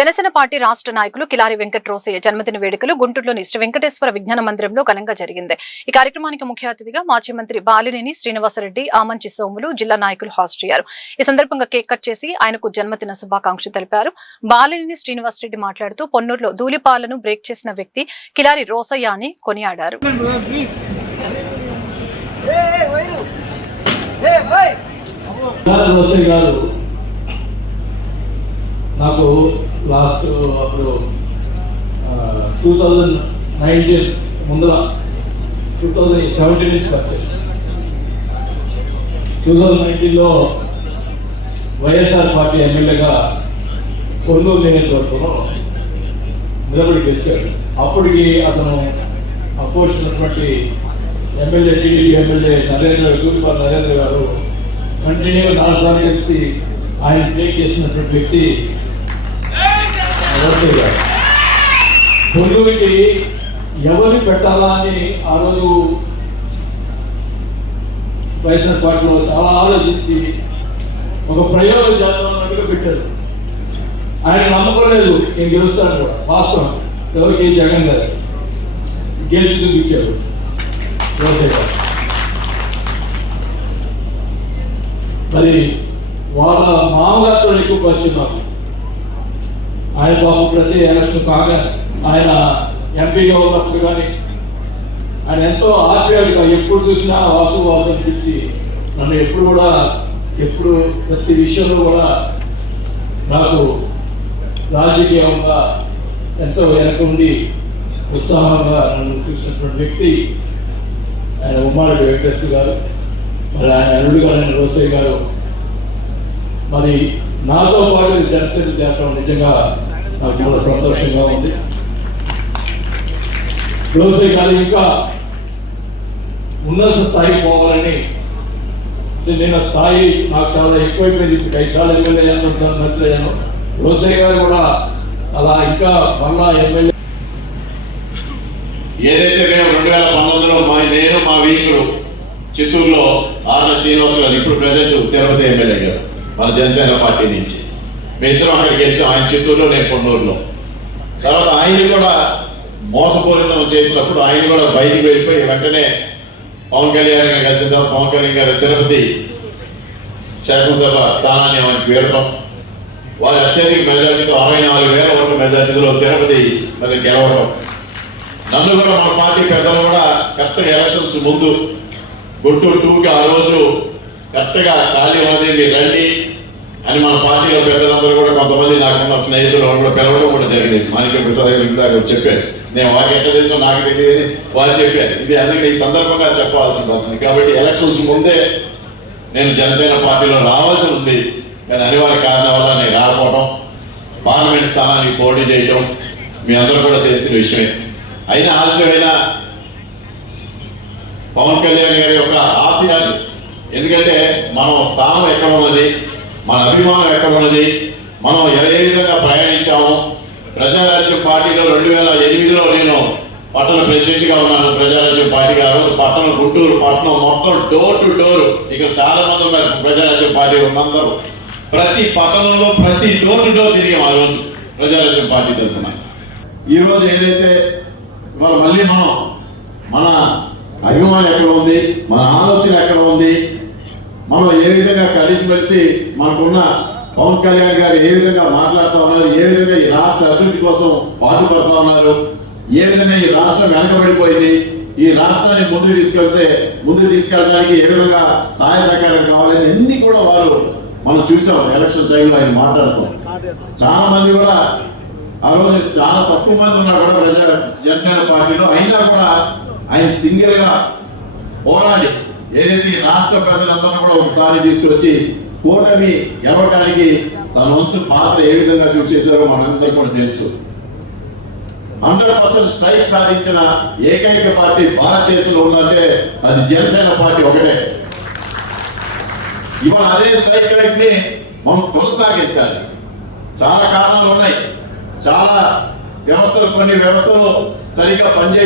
Janasena party రాష్ట్ర నాయకులు కిలారి వెంకట రోసయ్య జన్మదిన వేడుకలు గుంటూరులోని శ్రీ వెంకటేశ్వర విజ్ఞాన మందిరంలో ఘనంగా జరిగింది। ఈ కార్యక్రమానికి ముఖ్య అతిథిగా మాజీ మంత్రి బాలినేని శ్రీనివాసరెడ్డి, ఆమంచి సోములు జిల్లా నాయకులు హాజరయ్యారు। ఈ సందర్భంగా కేక్ కట్ చేసి ఆయనకు జన్మదిన శుభాకాంక్షలు తెలిపారు। బాలినేని శ్రీనివాసరెడ్డి మాట్లాడుతూ పొన్నూరులో ధూళిపాలను బ్రేక్ చేసిన వ్యక్తి కిలారి రోసయ్య అని కొనియాడారు। నాకు లాస్ట్ అప్పుడు 2019 ముందర 2017 నుంచి వచ్చాను। 2019లో వైఎస్ఆర్ పార్టీ ఎమ్మెల్యేగా కొల్లూరు నియోజకవర్గంలో నిలబడి గెలిచాడు। అప్పటికి అతను అపోజినటువంటి MLA TDP MLA Dhulipala Narendra గారు కంటిన్యూగా 4 సార్లు కలిసి ఆయన బ్రేక్ చేసినటువంటి వ్యక్తి కొల్లూరికి ఎవరిని పెట్టాలా అని ఆ రోజు వైఎస్ఆర్ పార్టీలో చాలా ఆలోచించి ఒక ప్రయోగం చేద్దామన్నట్టుగా పెట్టారు। ఆయన నమ్మకలేదు, నేను గెలుస్తాను కూడా వాస్తవం, ఎవరికి జగన్ గారు గెలిచి చూపించారు। మరి వాళ్ళ మామగారితో ఎక్కువ పరిచయం। ఆయన బాబు ప్రతి ఎలక్షన్ కాగా ఆయన ఎంపీగా ఉన్నప్పుడు కానీ ఆయన ఎంతో ఆప్యాయుడిగా ఎప్పుడు చూసినా వాసు అనిపించి నన్ను ఎప్పుడు ప్రతి విషయంలో కూడా నాకు రాజకీయంగా ఎంతో వెనక ఉండి ఉత్సాహంగా నన్ను చూసినటువంటి వ్యక్తి ఆయన ఉమ్మారెడ్డి వెంకటేశ్వర గారు, మరి ఆయన అల్లుడు గారు రోసయ్య గారు। మరి నాతో పాటు జనసేన చేరడం నిజంగా నాకు చాలా సంతోషంగా ఉంది। రోసయ్య గారు ఇంకా ఉన్నత స్థాయికి పోవాలని, నేను స్థాయి నాకు చాలా ఎక్కువైపోయింది। 5 సార్లు ఎమ్మెల్యే అయ్యాను, 2 సార్లు మంత్రి అయ్యాను। రోసయ్య గారు కూడా అలా ఇంకా మళ్ళా ఎమ్మెల్యే ఏదైతే మేము 2019లో నేను మా వీకుడు చిత్తూరులో ఆర్న శ్రీనివాస్ గారు, ఇప్పుడు ప్రెసెంట్ తిరుపతి ఎమ్మెల్యే గారు మన జనసేన పార్టీ నుంచి, మీ ఇద్దరం అక్కడికి గెలిచాం। ఆయన చిత్తూరులో, నేను పొన్నూరులో। తర్వాత ఆయన కూడా మోసపూరితం చేసినప్పుడు ఆయన కూడా బయటికి వెళ్ళిపోయి వెంటనే పవన్ కళ్యాణ్ గారు కలిసిన తర్వాత పవన్ కళ్యాణ్ గారు తిరుపతి శాసనసభ స్థానాన్ని ఆయనకి వేయడం, వారి అత్యధిక మెజార్టీతో 64,000 ఓట్ల మెజార్టీలో తిరుపతి మరి గెలవడం, నన్ను కూడా మన పార్టీ పెద్దలు కూడా కరెక్ట్గా ఎలక్షన్స్ ముందు గుంటూరు 2కి ఆ రోజు కరెక్ట్గా ఖాళీ ఉన్నది, మీరు రండి అని మన పార్టీలో పెద్దలందరూ కూడా కొంతమంది నాకున్న స్నేహితులు కూడా పిలవడం కూడా జరిగింది। మాణిక్య ప్రసాద్ గారు చెప్పారు, నేను వారికి ఎట్లా తెలుసో నాకు తెలియదు అని వారు చెప్పారు। ఇది అందుకే ఈ సందర్భంగా చెప్పాల్సింది అవుతుంది। కాబట్టి ఎలక్షన్స్ ముందే నేను జనసేన పార్టీలో రావాల్సి ఉంది, కానీ అనివార్య కారణం వల్ల నేను రాకపోవడం, పార్లమెంట్ స్థానానికి పోటీ చేయటం మీ అందరూ కూడా తెలిసిన విషయమే। అయినా ఆలస్యమైనా పవన్ కళ్యాణ్ గారి యొక్క ఆశయాలు, ఎందుకంటే మనం స్థానం ఎక్కడ ఉన్నది, మన అభిమానం ఎక్కడ ఉన్నది, మనం ఏ విధంగా ప్రయాణించాము। ప్రజారాజ్యం పార్టీలో 2008లో నేను పట్టణ ప్రెసిడెంట్గా ఉన్నాను। ప్రజారాజ్యం పార్టీగా ఆ రోజు పట్టణం, గుంటూరు పట్టణం మొత్తం డోర్ టు డోర్, ఇక్కడ చాలా మంది ఉన్నారు ప్రజారాజ్యం పార్టీ ఉన్నందరూ, ప్రతి పట్టణంలో ప్రతి డోర్ టు డోర్ తిరిగాం ఆ రోజు ప్రజారాజ్యం పార్టీ తరఫున। ఈరోజు ఏదైతే మళ్ళీ మన అభిమానం ఎక్కడ ఉంది, మన ఆలోచన ఎక్కడ ఉంది, మనం ఏ విధంగా కలిసిమెలిసి మనకున్న పవన్ కళ్యాణ్ గారు ఏ విధంగా మాట్లాడుతూ ఉన్నారు, ఏ విధంగా ఈ రాష్ట్ర అభివృద్ధి కోసం పాటుపడుతూ ఉన్నారు, ఏ విధంగా ఈ రాష్ట్రం వెనకబడిపోయింది, ఈ రాష్ట్రాన్ని ముందుకు తీసుకెళ్ళడానికి ఏ విధంగా సహాయ సహకారం కావాలని అన్ని కూడా మనం చూసాం। ఎలక్షన్ టైంలో ఆయన మాట్లాడుతాం, చాలా మంది కూడా ఆ రోజు చాలా తక్కువ మంది ఉన్నా కూడా జనసేన పార్టీలో, అయినా కూడా ఆయన సింగిల్ గా పోరాడి ఏదైతే రాష్ట్ర ప్రజలందరూ కూడా ఒక తాళి తీసుకొచ్చి కూటమి గెలవడానికి తన వంతు పాత్ర ఏ విధంగా చూసేశారో మనందరూ కూడా తెలుసు। 100% స్ట్రైక్ సాధించిన ఏకైక పార్టీ భారతదేశంలో ఉందంటే అది జనసేన పార్టీ ఒకటే। ఇవాళ అదే స్ట్రైక్ రేట్ ని మనం కొనసాగించాలి। చాలా కారణాలు ఉన్నాయి, చాలా కొన్ని వ్యవస్థలు సరిగ్గా పనిచేయ